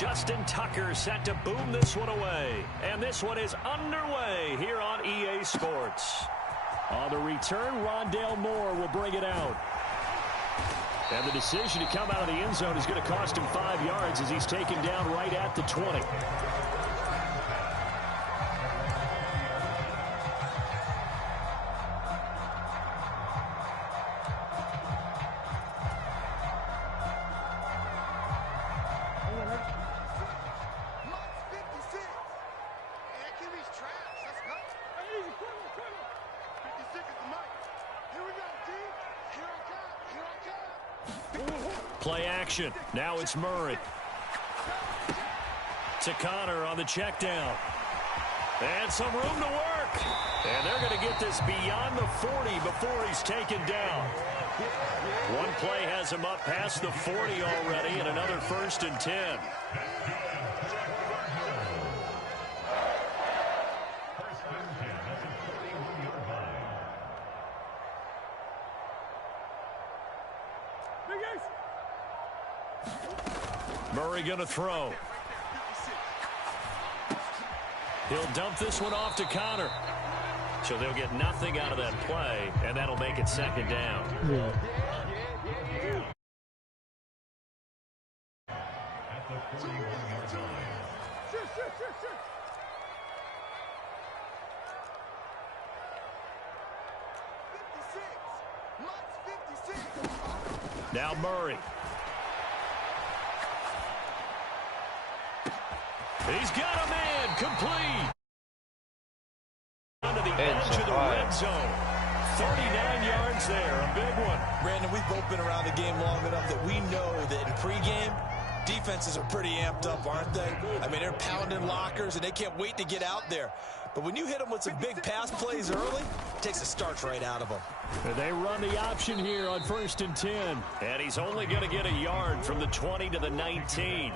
Justin Tucker set to boom this one away. And this one is underway here on EA Sports. On the return, Rondale Moore will bring it out. And the decision to come out of the end zone is going to cost him 5 yards as he's taken down right at the 20. Play action. Now it's Murray. To Connor on the check down. And some room to work. And they're going to get this beyond the 40 before he's taken down. One play has him up past the 40 already, and another 1st and 10. Murray going to throw. He'll dump this one off to Connor. So they'll get nothing out of that play, and that'll make it 2nd down. Yeah. Now Murray. He's got a man complete. Onto the edge of the red zone. 39 yards there, a big one. Brandon, we've both been around the game long enough that we know that in pregame, defenses are pretty amped up, aren't they? I mean, they're pounding lockers, and they can't wait to get out there. But when you hit them with some big pass plays early, it takes the starch right out of them. And they run the option here on 1st and 10. And he's only going to get a yard from the 20 to the 19.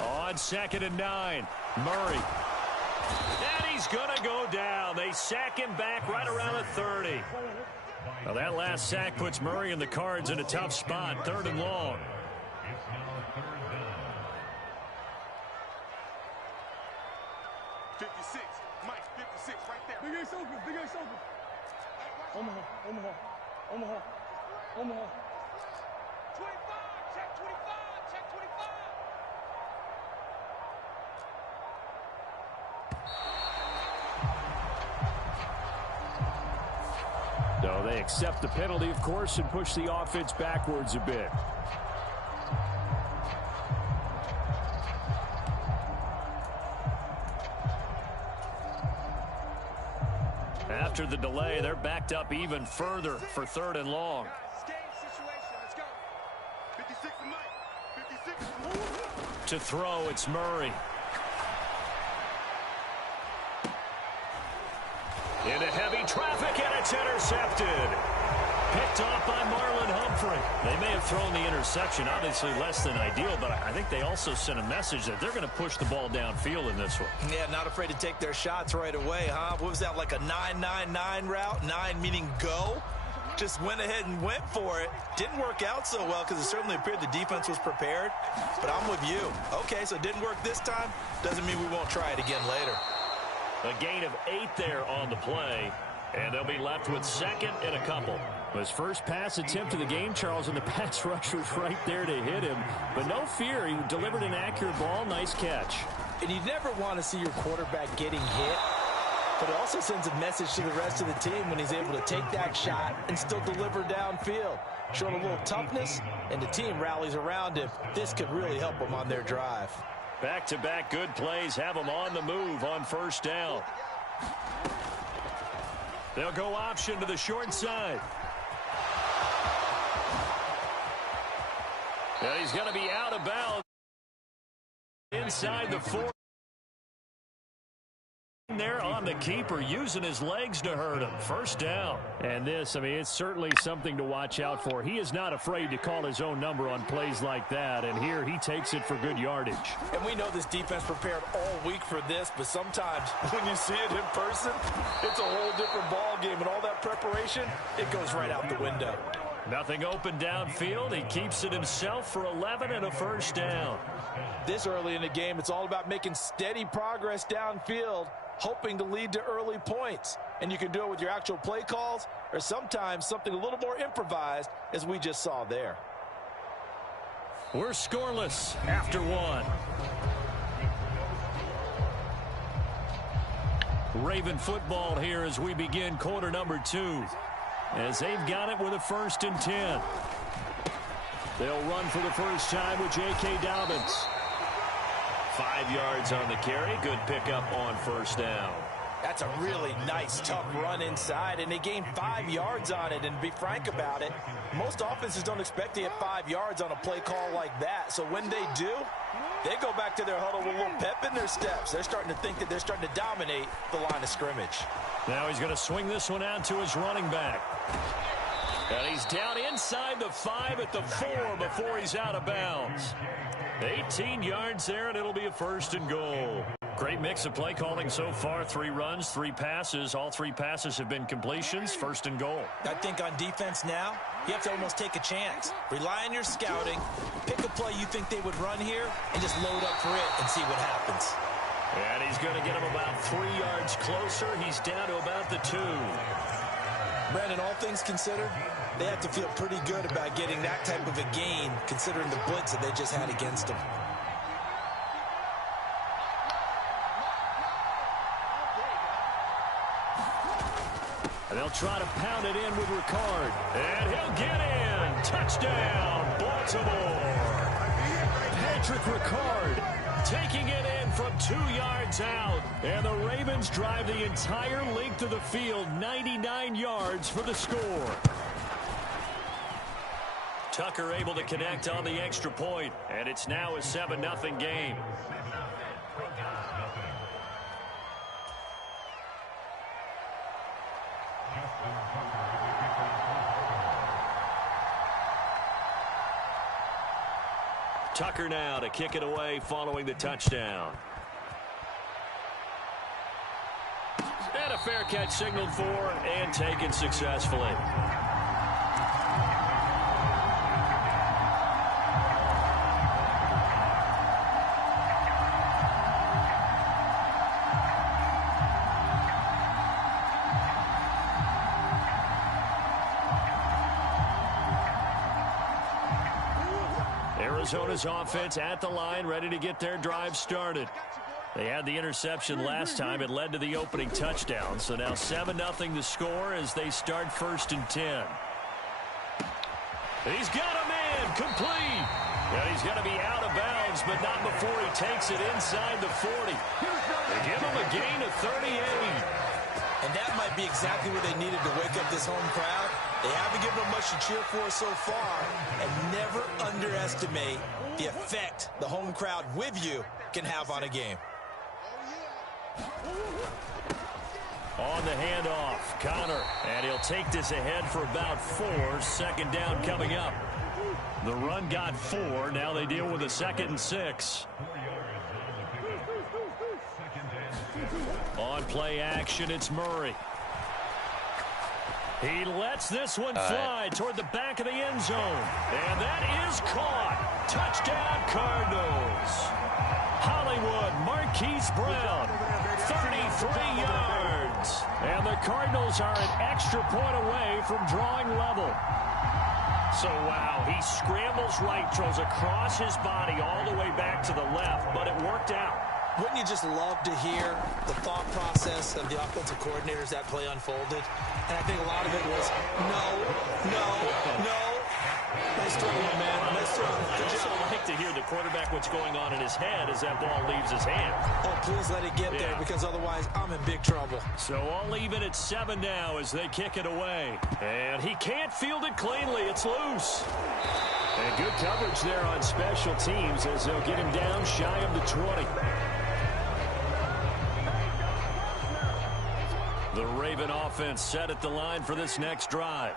On 2nd and 9, Murray. And he's going to go down. They sack him back right around the 30. Now that last sack puts Murray and the Cards in a tough spot, 3rd and long. Big Ace open, Big Ace open. Omaha. 25, check 25, check 25. So they accept the penalty, of course, and push the offense backwards a bit. After the delay, they're backed up even further for 3rd and long. To throw, it's Murray. Into heavy traffic, and it's intercepted. Picked off by Marlon Humphrey. They may have thrown the interception, obviously less than ideal, but I think they also sent a message that they're going to push the ball downfield in this one. Yeah, not afraid to take their shots right away, huh? What was that, like a 9-9-9 route? 9 meaning go? Just went ahead and went for it. Didn't work out so well because it certainly appeared the defense was prepared. But I'm with you. Okay, so it didn't work this time. Doesn't mean we won't try it again later. A gain of 8 there on the play, and they'll be left with 2nd and a couple. His first pass attempt of the game, Charles, and the pass rush was right there to hit him. But no fear, he delivered an accurate ball. Nice catch. And you never want to see your quarterback getting hit, but it also sends a message to the rest of the team when he's able to take that shot and still deliver downfield. Showing a little toughness, and the team rallies around him. This could really help them on their drive. Back-to-back good plays have them on the move on 1st down. They'll go option to the short side. And he's going to be out of bounds inside the 4. There on the keeper, using his legs to hurt him. First down. And this, I mean, it's certainly something to watch out for. He is not afraid to call his own number on plays like that, and here he takes it for good yardage. And we know this defense prepared all week for this, but sometimes when you see it in person, it's a whole different ball game, and all that preparation, it goes right out the window. Nothing open downfield. He keeps it himself for 11 and a first down. This early in the game, it's all about making steady progress downfield, hoping to lead to early points. And you can do it with your actual play calls or sometimes something a little more improvised, as we just saw there. We're scoreless after one. Raven football here as we begin quarter number 2. As they've got it with a 1st and 10. They'll run for the first time with J.K. Dobbins. 5 yards on the carry. Good pickup on first down. That's a really nice, tough run inside, and they gained 5 yards on it. And to be frank about it, most offenses don't expect to get 5 yards on a play call like that. So when they do, they go back to their huddle with a little pep in their steps. They're starting to think that they're starting to dominate the line of scrimmage. Now he's going to swing this one out to his running back. And he's down inside the 5 at the 4 before he's out of bounds. 18 yards there, and it'll be a 1st and goal. Great mix of play calling so far. 3 runs, 3 passes. All 3 passes have been completions. 1st and goal. I think on defense now, you have to almost take a chance. Rely on your scouting. Pick a play you think they would run here and just load up for it and see what happens. And he's going to get him about 3 yards closer. He's down to about the 2. Brandon, all things considered, they have to feel pretty good about getting that type of a gain considering the blitz that they just had against them. And they'll try to pound it in with Ricard. And he'll get in. Touchdown, Baltimore. Patrick Ricard taking it in from 2 yards out. And the Ravens drive the entire length of the field, 99 yards for the score. Tucker able to connect on the extra point, and it's now a 7-0 game. Tucker now to kick it away following the touchdown. And a fair catch signaled for and taken successfully. Arizona's offense at the line, ready to get their drive started. They had the interception last time. It led to the opening touchdown. So now 7-0 the score as they start 1st and 10. He's got a man complete. And he's going to be out of bounds, but not before he takes it inside the 40. They give him a gain of 38. And that might be exactly what they needed to wake up this home crowd. They haven't given them much to cheer for so far, and never underestimate the effect the home crowd with you can have on a game. On the handoff, Connor, and he'll take this ahead for about 4. 2nd down coming up. The run got 4. Now they deal with a 2nd and 6. On play action, it's Murray. He lets this one fly toward the back of the end zone. And that is caught. Touchdown, Cardinals. Hollywood, Marquise Brown, 33 yards. And the Cardinals are an extra point away from drawing level. So, wow, he scrambles right, throws across his body all the way back to the left, but it worked out. Wouldn't you just love to hear the thought process of the offensive coordinators that play unfolded? And I think a lot of it was, no. Nice throw, man. Nice throw. Good job. I like to hear the quarterback what's going on in his head as that ball leaves his hand. Oh, please let it get there, because otherwise I'm in big trouble. So I'll leave it at 7 now as they kick it away. And he can't field it cleanly. It's loose. And good coverage there on special teams as they'll get him down shy of the 20. The Raven offense set at the line for this next drive.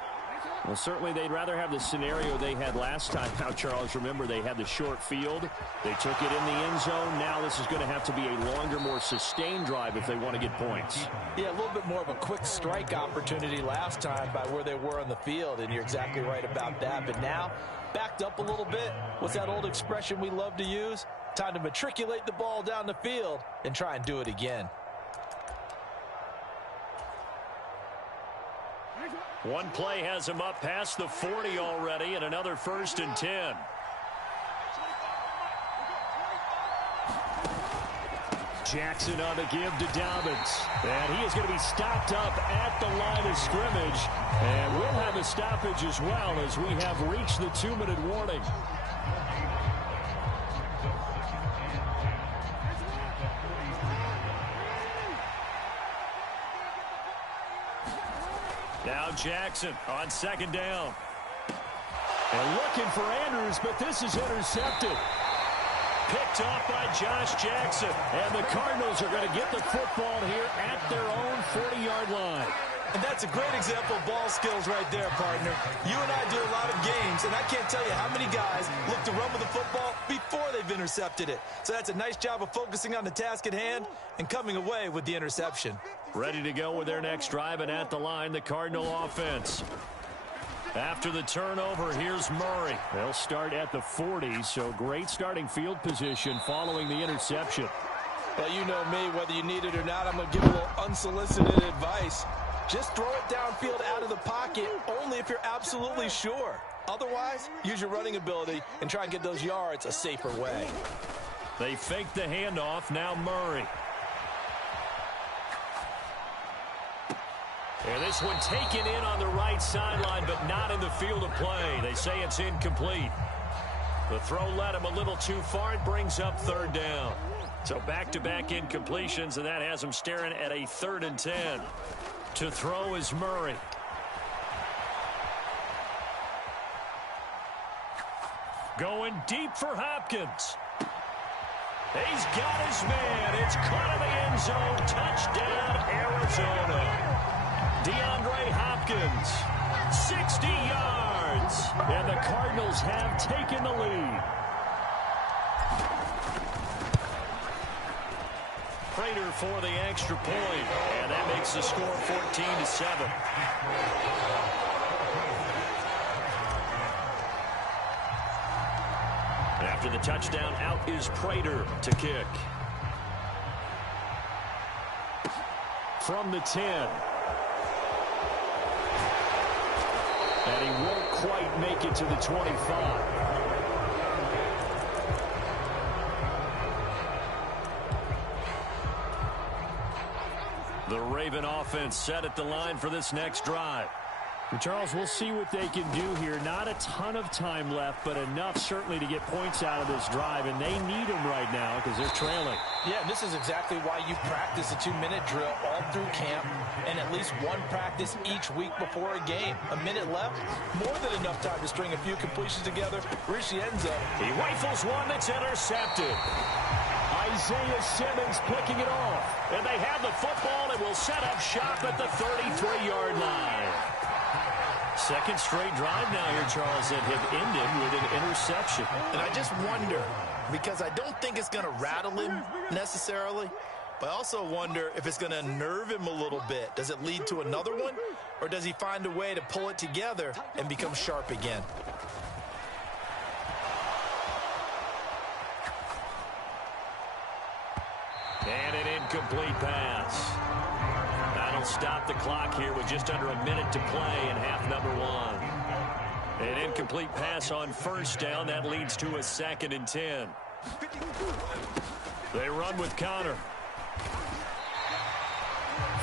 Well, certainly they'd rather have the scenario they had last time. Now, Charles, remember, they had the short field. They took it in the end zone. Now this is going to have to be a longer, more sustained drive if they want to get points. Yeah, a little bit more of a quick strike opportunity last time by where they were on the field, and you're exactly right about that. But now, backed up a little bit. What's that old expression we love to use? Time to matriculate the ball down the field and try and do it again. One play has him up past the 40 already, and another 1st and 10. Jackson on the give to Dobbins. And he is going to be stopped up at the line of scrimmage. And we'll have a stoppage as well as we have reached the 2-minute warning. Now Jackson on 2nd down. And looking for Andrews, but this is intercepted. Picked off by Josh Jackson. And the Cardinals are going to get the football here at their own 40-yard line. And that's a great example of ball skills right there, partner. You and I do a lot of games, and I can't tell you how many guys look to run with the football before they've intercepted it. So that's a nice job of focusing on the task at hand and coming away with the interception. Ready to go with their next drive, and at the line, the Cardinal offense. After the turnover, here's Murray. They'll start at the 40, so great starting field position following the interception. Well, you know me, whether you need it or not, I'm going to give a little unsolicited advice. Just throw it downfield out of the pocket only if you're absolutely sure. Otherwise, use your running ability and try and get those yards a safer way. They fake the handoff. Now Murray. And this one taken in on the right sideline, but not in the field of play. They say it's incomplete. The throw led him a little too far. It brings up 3rd down. So back-to-back incompletions, and that has him staring at a 3rd and 10. To throw is Murray. Going deep for Hopkins. He's got his man. It's caught in the end zone. Touchdown, Arizona. DeAndre Hopkins, 60 yards. And the Cardinals have taken the lead. Prater for the extra point, and that makes the score 14-7. After the touchdown, out is Prater to kick. From the 10. And he won't quite make it to the 25. The Raven offense set at the line for this next drive. And Charles, we'll see what they can do here. Not a ton of time left, but enough certainly to get points out of this drive, and they need them right now because they're trailing. Yeah, and this is exactly why you practice a 2-minute drill all through camp and at least one practice each week before a game. A minute left, more than enough time to string a few completions together, reach the end zone. He rifles one that's intercepted. Isaiah Simmons picking it off. And they have the football and will set up shop at the 33-yard line. Second straight drive now here, Charles, that have ended with an interception. And I just wonder, because I don't think it's going to rattle him necessarily, but I also wonder if it's going to unnerve him a little bit. Does it lead to another one, or does he find a way to pull it together and become sharp again? And an incomplete pass. That'll stop the clock here with just under a minute to play in half number 1. An incomplete pass on 1st down. That leads to a 2nd and 10. They run with Connor.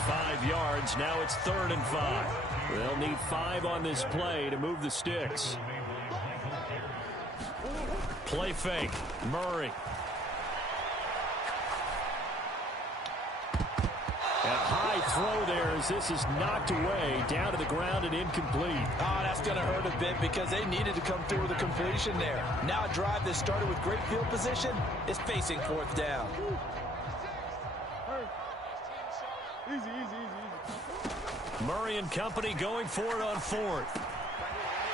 5 yards. Now it's 3rd and 5. They'll need 5 on this play to move the sticks. Play fake. Murray. A high throw there as this is knocked away, down to the ground and incomplete. Oh, that's going to hurt a bit because they needed to come through with a completion there. Now a drive that started with great field position is facing 4th down. Easy, easy, easy, easy. Murray and company going for it on fourth.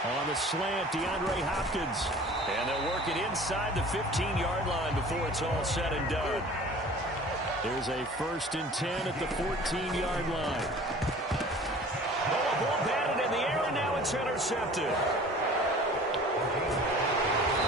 On the slant, DeAndre Hopkins. And they'll work it inside the 15-yard line before it's all said and done. There's a 1st and 10 at the 14-yard line. Oh, a ball batted in the air, and now it's intercepted.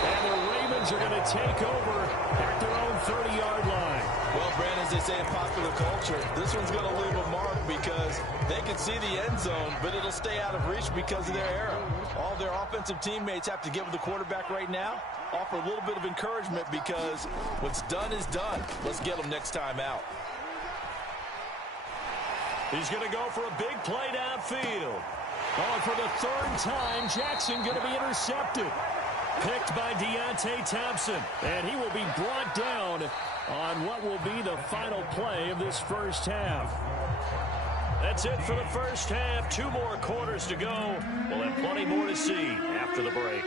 And the Ravens are going to take over at their own 30-yard line. Well, Brandon, as they say in popular culture, this one's going to leave a mark because they can see the end zone, but it'll stay out of reach because of their error. All their offensive teammates have to give the quarterback right now, offer a little bit of encouragement because what's done is done. Let's get them next time out. He's going to go for a big play downfield. Oh, for the 3rd time, Jackson going to be intercepted. Picked by Deontay Thompson, and he will be brought down on what will be the final play of this first half. That's it for the first half. 2 more quarters to go. We'll have plenty more to see after the break.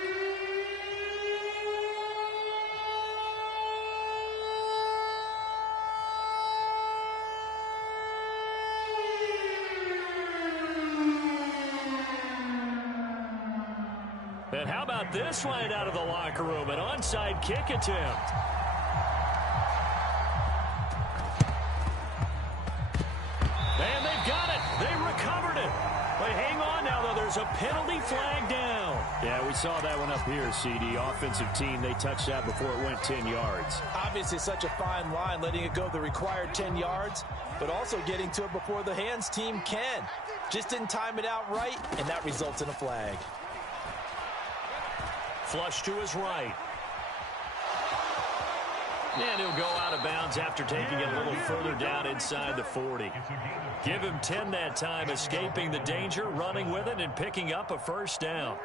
And how about this right out of the locker room? An onside kick attempt. And they've got it. They recovered it. But hang on now, though. There's a penalty flag down. Yeah, we saw that one up here, CD. Offensive team, they touched that before it went 10 yards. Obviously, such a fine line, letting it go the required 10 yards, but also getting to it before the hands team can. Just didn't time it out right, and that results in a flag. Flush to his right. And he'll go out of bounds after taking it a little further down inside the 40. Give him 10 that time, escaping the danger, running with it, and picking up a 1st down.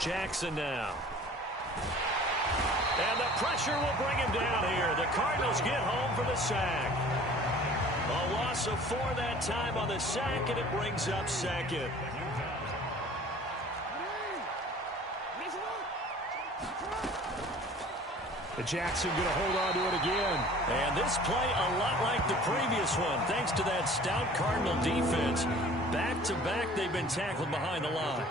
Jackson now. And the pressure will bring him down here. The Cardinals get home for the sack. A loss of 4 that time on the sack, and it brings up 2nd. Jackson going to hold on to it again. And this play a lot like the previous one, thanks to that stout Cardinal defense. Back-to-back, they've been tackled behind the line.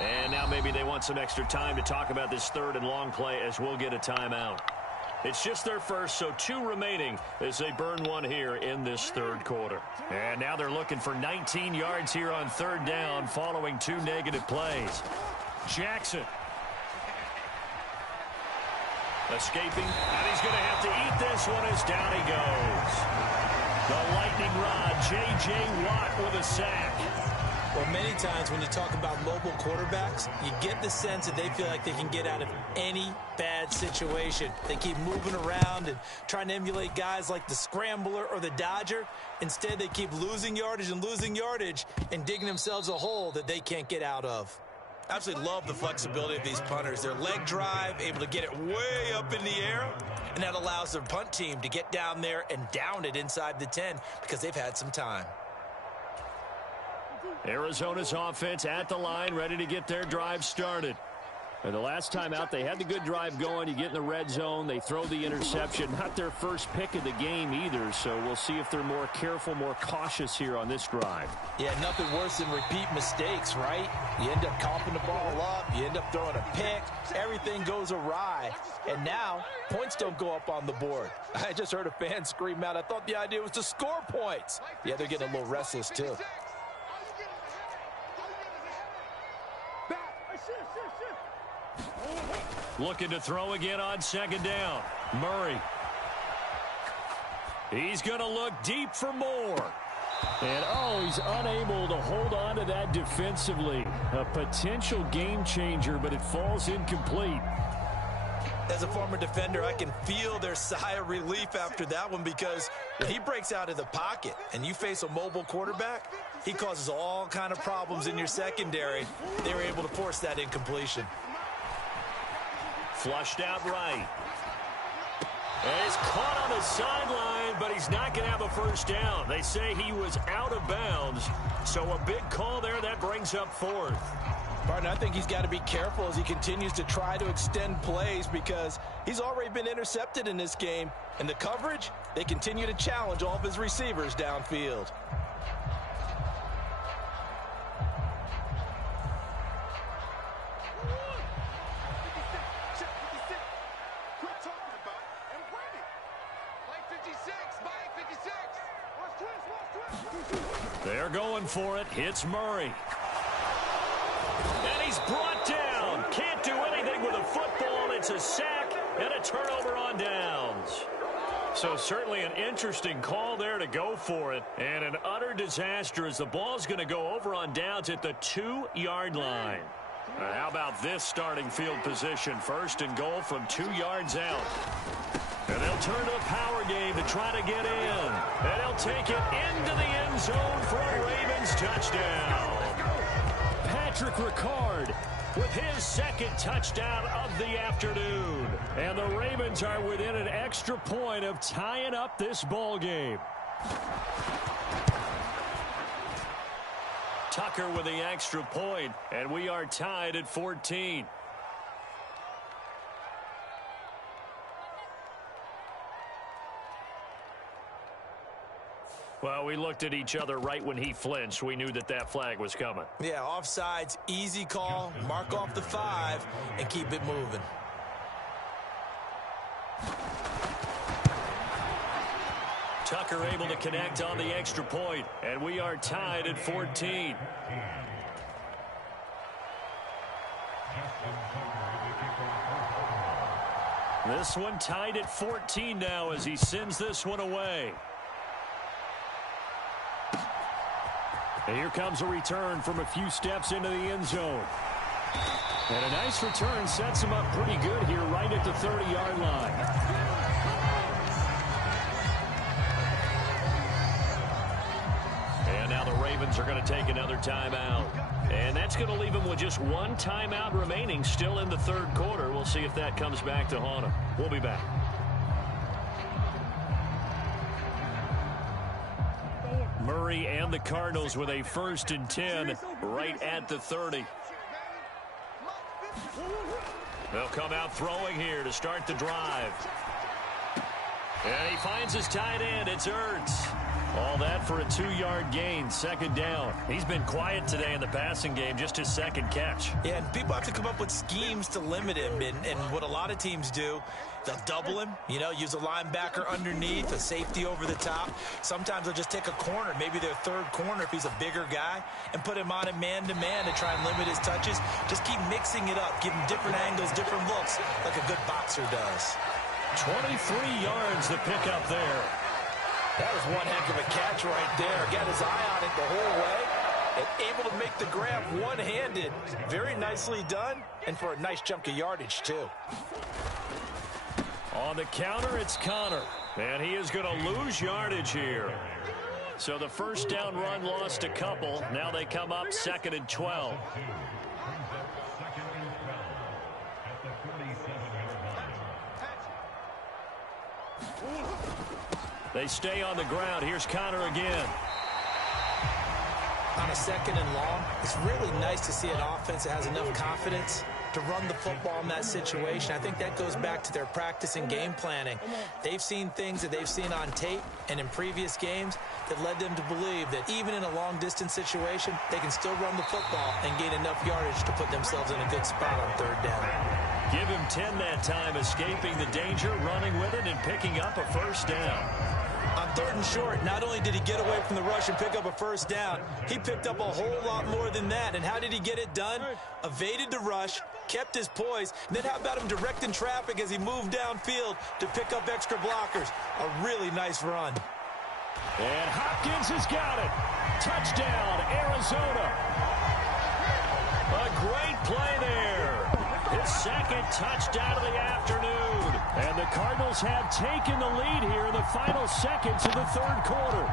And now maybe they want some extra time to talk about this 3rd and long play as we'll get a timeout. It's just their first, so 2 remaining as they burn 1 here in this 3rd quarter. And now they're looking for 19 yards here on 3rd down following 2 negative plays. Jackson. Escaping, and he's going to have to eat this one as down he goes. The lightning rod, J.J. Watt with a sack. Well, many times when you talk about mobile quarterbacks, you get the sense that they feel like they can get out of any bad situation. They keep moving around and trying to emulate guys like the Scrambler or the Dodger. Instead, they keep losing yardage and digging themselves a hole that they can't get out of. I absolutely love the flexibility of these punters. Their leg drive, able to get it way up in the air, and that allows their punt team to get down there and down it inside the 10 because they've had some time. Arizona's offense at the line, ready to get their drive started. And the last time out, they had the good drive going. You get in the red zone, they throw the interception. Not their first pick of the game either, so we'll see if they're more careful, more cautious here on this drive. Yeah, nothing worse than repeat mistakes, right? You end up comping the ball up, you end up throwing a pick, everything goes awry, and now points don't go up on the board. I just heard a fan scream out, I thought the idea was to score points. Yeah, they're getting a little restless too. Looking to throw again on 2nd down. Murray. He's going to look deep for more. And, oh, he's unable to hold on to that defensively. A potential game changer, but it falls incomplete. As a former defender, I can feel their sigh of relief after that one because when he breaks out of the pocket and you face a mobile quarterback, he causes all kind of problems in your secondary. They were able to force that incompletion. Flushed out right. And he's caught on the sideline, but he's not going to have a 1st down. They say he was out of bounds, so a big call there that brings up 4th. Partner, I think he's got to be careful as he continues to try to extend plays because he's already been intercepted in this game. And the coverage, they continue to challenge all of his receivers downfield. They're going for it. Hits Murray. And he's brought down. Can't do anything with a football. It's a sack and a turnover on downs. So certainly an interesting call there to go for it. And an utter disaster as the ball's going to go over on downs at the 2-yard line. How about this starting field position? First and goal from 2 yards out. And they'll turn to the power game to try to get in. And they'll take it into the end zone for a Ravens touchdown. Patrick Ricard with his second touchdown of the afternoon. And the Ravens are within an extra point of tying up this ball game. Tucker with the extra point, and we are tied at 14. Well, we looked at each other right when he flinched. We knew that that flag was coming. Yeah, offsides, easy call, mark off the 5, and keep it moving. Tucker able to connect on the extra point, and we are tied at 14. This one tied at 14 now as he sends this one away. And here comes a return from a few steps into the end zone. And a nice return sets him up pretty good here right at the 30-yard line. And now the Ravens are going to take another timeout. And that's going to leave them with just one timeout remaining still in the third quarter. We'll see if that comes back to haunt them. We'll be back. Murray and the Cardinals with a 1st and 10 right at the 30. They'll come out throwing here to start the drive. And he finds his tight end. It's Ertz. All that for a 2-yard gain, 2nd down. He's been quiet today in the passing game, just his 2nd catch. Yeah, and people have to come up with schemes to limit him. And what a lot of teams do, they'll double him, use a linebacker underneath, a safety over the top. Sometimes they'll just take a corner, maybe their 3rd corner if he's a bigger guy, and put him on a man-to-man to try and limit his touches. Just keep mixing it up, give him different angles, different looks, like a good boxer does. 23 yards to pick up there. That was one heck of a catch right there. Got his eye on it the whole way and able to make the grab one-handed. Very nicely done, and for a nice chunk of yardage, too. On the counter, it's Connor, and he is going to lose yardage here. So the 1st down run lost a couple. Now they come up 2nd and 12. They stay on the ground. Here's Connor again. On a 2nd and long, it's really nice to see an offense that has enough confidence to run the football in that situation. I think that goes back to their practice and game planning. They've seen things that they've seen on tape and in previous games that led them to believe that even in a long-distance situation, they can still run the football and gain enough yardage to put themselves in a good spot on 3rd down. Give him 10 that time, escaping the danger, running with it, and picking up a 1st down. On 3rd and short, not only did he get away from the rush and pick up a 1st down, he picked up a whole lot more than that. And how did he get it done? Evaded the rush, kept his poise, and then how about him directing traffic as he moved downfield to pick up extra blockers? A really nice run. And Hopkins has got it. Touchdown, Arizona. A great play there. His 2nd touchdown of the afternoon. And the Cardinals have taken the lead here in the final seconds of the 3rd quarter.